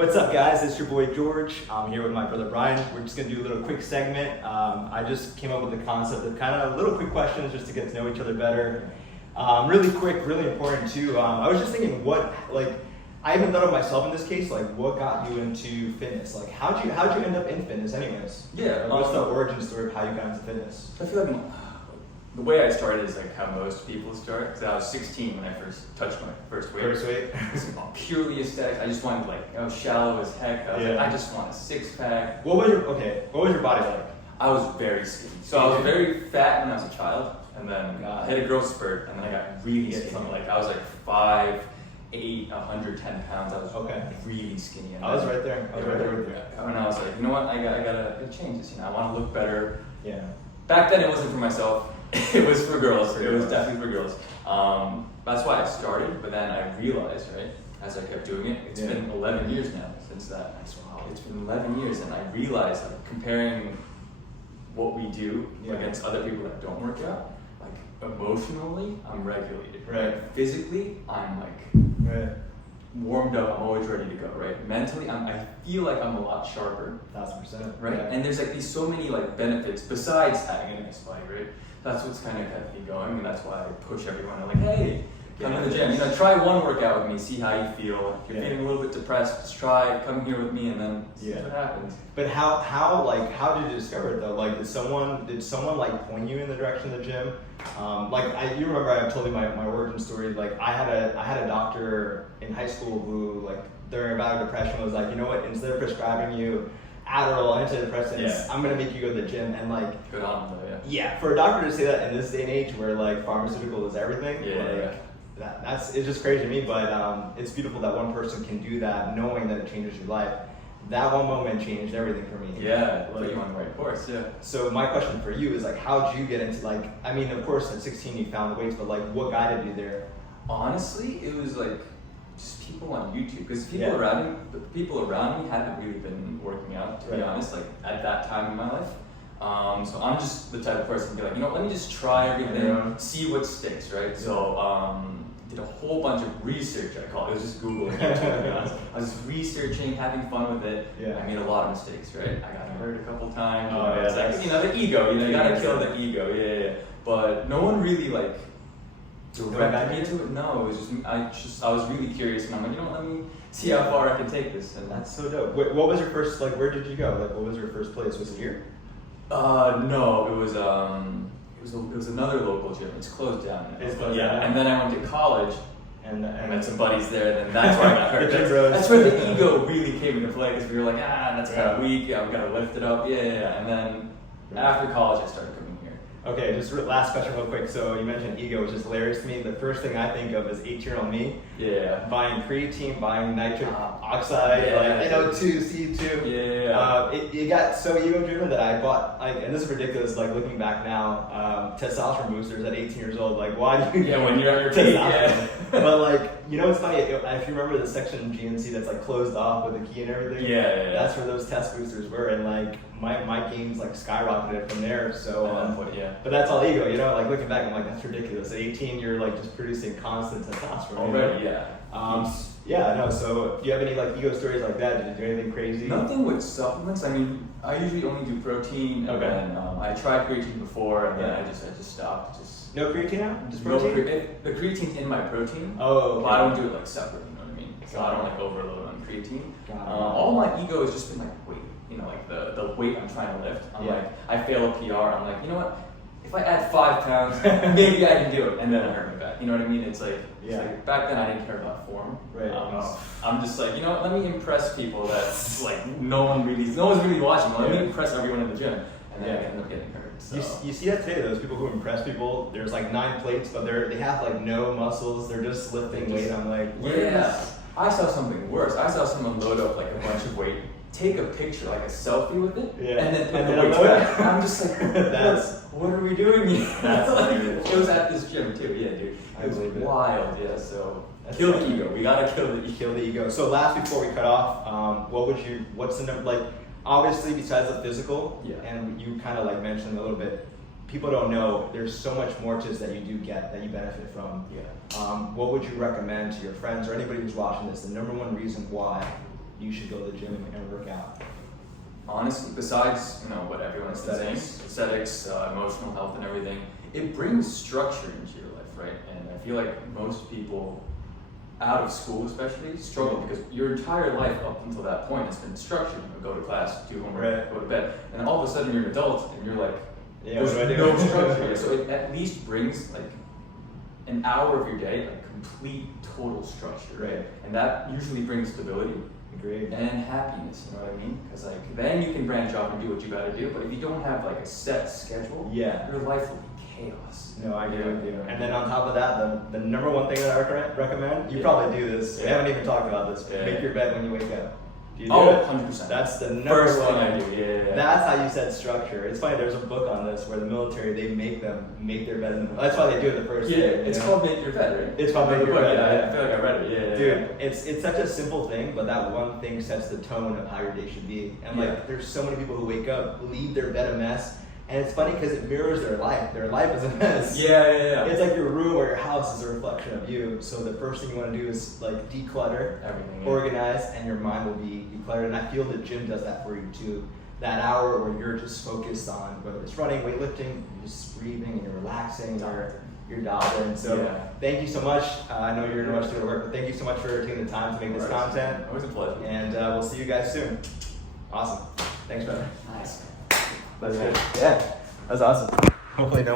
What's up, guys? It's your boy George. I'm here with my brother Brian. We're just gonna do a little quick segment. I just came up with the concept of kind of little quick questions just to get to know each other better. Really quick, really important too. I was just thinking, I haven't thought of myself in this case. Like, what got you into fitness? Like, how'd you end up in fitness, anyways? Yeah. Like, what's the origin story of how you got into fitness? I feel like the way I started is like how most people start. Because I was 16 when I first touched my first weight. First weight? It was purely aesthetics. I just wanted I was shallow as heck. I was like, I just want a six pack. What was your body like? I was very skinny. So I was very fat when I was a child, and then I hit a growth spurt, and then I got really skinny. I was like 5'8", 110 pounds. I was really skinny. And I was right there. I was right there with you. And I was like, you know what? I gotta change this. I want to look better. Yeah. Back then, it wasn't for myself. It was for girls. It was definitely for girls. That's why I started. But then I realized, right, as I kept doing it, it's been 11 years now since that. It's been 11 years, and I realized, comparing what we do against other people that don't work out, emotionally, I'm regulated. Right. Physically, I'm warmed up. I'm always ready to go. Right. Mentally, I feel like I'm a lot sharper. 1,000%. Right. Yeah. And there's these so many benefits besides having a nice body. Right. That's what's kind of kept me going, and that's why I push everyone. I'm like, hey, come to the gym. Try one workout with me, see how you feel. If you're feeling a little bit depressed, just try. Come here with me, and then see what happens. But how did you discover it though? Like, did someone point you in the direction of the gym? You remember I told you my origin story. Like, I had a doctor in high school who, during a bout of depression, was like, you know what? Instead of prescribing you Adderall, antidepressants, I'm gonna make you go to the gym. And good on them though. Yeah, for a doctor to say that in this day and age where pharmaceutical is everything, it's just crazy to me. But it's beautiful that one person can do that, knowing that it changes your life. That one moment changed everything for me. Yeah, put you on the right course. Yeah. So my question for you is how did you get into of course at 16 you found the weights, but what guided you there? Honestly, it was just people on YouTube, because people around me haven't really been working out, to be honest, at that time in my life. So I'm just the type of person to be let me just try everything, see what sticks, right? So did a whole bunch of research, I call it. It was just Google and YouTube, to be honest. I was researching, having fun with it. Yeah. I made a lot of mistakes, right? I got hurt a couple times. The ego, you gotta kill the ego, yeah. But no one really directed me to it. No, it was just I was really curious, and I'm like, let me see how far I can take this. And that's so dope. What was your first, where did you go? What was your first place? Was it here? No, it was another local gym. It's closed down. It's closed down. And then I went to college and met some buddies there. Then that's where I got hurt. That's where the ego really came into play, because we were that's kind of weak. Yeah, we gotta lift it up. Yeah. And then after college, I started coming here. Okay, just last question real quick. So you mentioned ego, which is hilarious to me. The first thing I think of is 18-year-old me. Yeah. Buying creatine, buying nitric oxide, NO2, C2. Yeah. It got so ego driven that I bought, and this is ridiculous, looking back now, testosterone boosters at 18 years old. Why do you when you're at your peak, But it's funny, if you remember the section in GNC that's closed off with the key and everything, that's where those test boosters were, and my gains skyrocketed from there. So but that's all ego, looking back, I'm that's ridiculous. At 18, you're just producing constant testosterone. Already, So do you have any ego stories like that? Did you do anything crazy? Nothing with supplements. I usually only do protein. And then I tried creatine before, and then I just stopped. No creatine now? Just protein? The creatine's in my protein. Oh, okay. But I don't do it separate. You know what I mean? So I don't overload on creatine. All my ego has just been weight. The weight I'm trying to lift. I fail a PR. I'm you know what? If I add 5 pounds, maybe I can do it, and then I hurt my back. You know what I mean? It's back then I didn't care about form. Right. I'm just you know what? Let me impress people that no one's really watching. Let me impress everyone in the gym, and then I end up getting hurt. So. You see that today? Those people who impress people. There's 9 plates, but they have no muscles. They're just lifting weight. I'm I saw something worse. I saw someone load up a bunch of weight, take a picture, a selfie with it, and then put the weights back. I'm just what are we doing here? It was at this gym too, dude. It was wild, so kill the ego. We gotta kill the ego. So last, before we cut off, what's the number, obviously besides the physical, and you kind of mentioned a little bit, people don't know there's so much more to this that you do get, that you benefit from. What would you recommend to your friends or anybody who's watching this, the number one reason why you should go to the gym and work out? Honestly, besides what everyone's saying, aesthetics, emotional health, and everything, it brings structure into your life, right? And I feel like most people, out of school especially, struggle because your entire life up until that point has been structured. Go to class, do homework, go to bed, and all of a sudden you're an adult and you're like, there's no structure. So it at least brings like an hour of your day, like complete, total structure, Right. And that usually brings stability. Agreed. And happiness, you know what I mean? Because like then you can branch off and do what you gotta do. But if you don't have like a set schedule, Yeah. your life will be chaos. No, I agree with you. And then on top of that, the number one thing that I recommend, you probably do this. We haven't even talked about this. But make your bed when you wake up. Do you do it? 100%. That's the number First one. thing I do. Yeah. That's how you set structure. It's funny. There's a book on this where the military they make them make their bed. That's why they do it the first Yeah, day. it's called Make Your Bed, right? It's called Make Your Bed. Yeah, Yeah. I feel like I read it. Yeah, Dude, it's such a simple thing, but that one thing sets the tone of how your day should be. And Yeah. like, there's so many people who wake up, leave their bed a mess, and it's funny because it mirrors their life. Their life is a mess. Yeah. It's like your room or your house is a reflection of you. So the first thing you want to do is like declutter, Everything. organize, and your mind will be decluttered. And I feel the gym does that for you too. That hour where you're just focused on whether it's running, weightlifting, you're just breathing and you're relaxing, or you're dialed in. So Yeah. thank you so much. I know you're in a rush to go to work, but thank you so much for taking the time to make this content. Always a pleasure. And we'll see you guys soon. Awesome. Thanks, brother. Nice. That's good. Yeah, that's awesome. Hopefully no